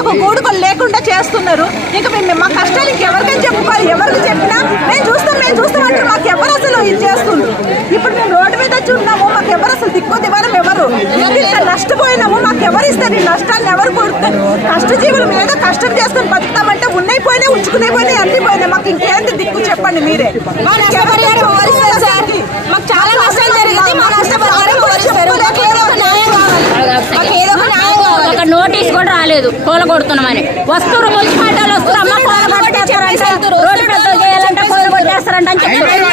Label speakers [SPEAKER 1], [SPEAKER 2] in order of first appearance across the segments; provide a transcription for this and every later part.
[SPEAKER 1] ఒక గూడుకలు లేకుండా చేస్తున్నారు. ఇంకా మేము మా కష్టాలు ఇంకెవరికైనా చెప్పుకోవాలి. ఎవరికి చెప్పినా మేము చూస్తాం మేము చూస్తాం అంటే మాకు ఎవరు అసలు ఇది చేస్తుంది? ఇప్పుడు మేము రోడ్డు మీద వచ్చి ఉన్నాము మాకు ఎవరు అసలు దిక్కు దివాలం ఎవరు? ఇంత నష్టపోయినాము మాకు ఎవరు ఇస్తారు? ఈ నష్టాన్ని ఎవరు కొడుతారు కష్టజీవులు మీద కష్టం చేసుకొని బతుకుతామంటే ఉన్నాయి పోయినాయి ఉంచుకునే పోయినాయి అన్ని పోయినాయి. మాకు ఇంకేంటి దిక్కు చెప్పండి మీరే.
[SPEAKER 2] ఎవరు కొడుతున్నామని వస్తున్నారు మున్సిపాలిటీలు వస్తున్నారు అమ్మ రోడ్డు పెద్దలు చేయాలంటే కోలు అని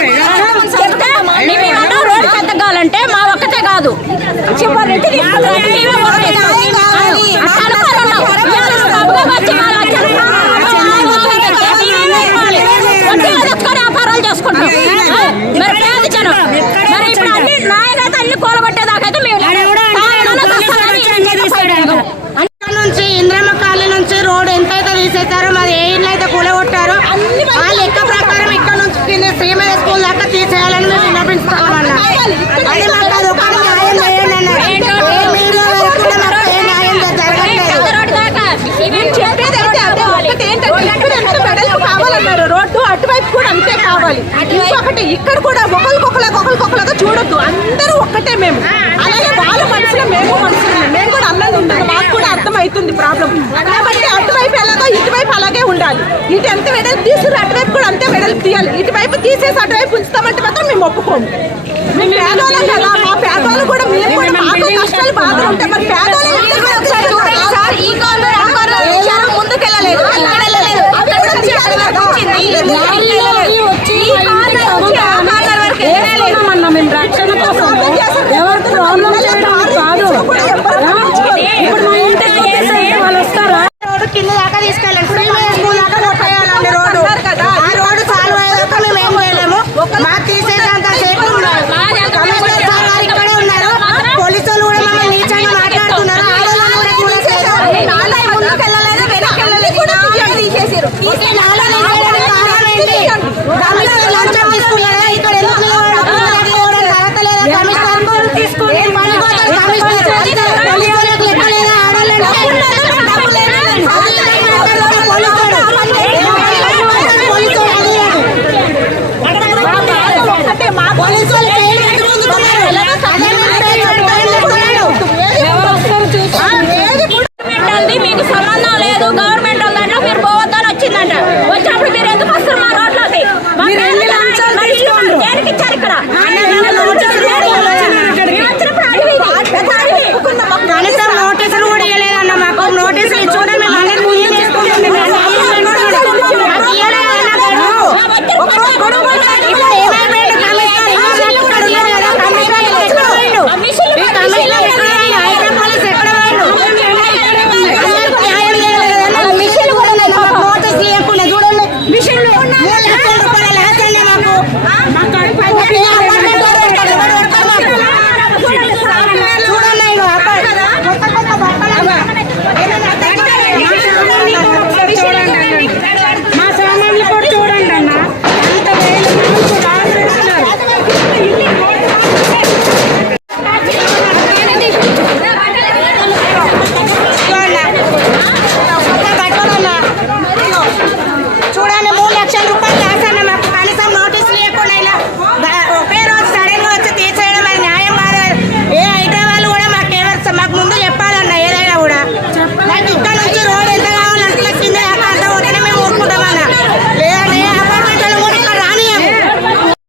[SPEAKER 2] అంటే
[SPEAKER 3] ఇక్కడ కూడా
[SPEAKER 1] ఒకరికొకలాగా ఒకరికొకలాగా చూడొద్దు. అందరూ ఒక్కటే మేము. అలాగే వాళ్ళ మనసులో మేము మనుషులు మేము కూడా అన్నది ఉంటాం మాకు కూడా అర్థమవుతుంది ప్రాబ్లం. కాబట్టి అటువైపు ఎలాగో ఇటువైపు అలాగే ఉండాలి. ఇటు ఎంత వెడల్పు తీసుకుని అటువైపు కూడా అంతే వెడల్పు తీయాలి. ఇటువైపు తీసేసి అటువైపు ఉంచుతామంటే మాత్రం మేము ఒప్పుకోము. మేము పేదవాళ్ళం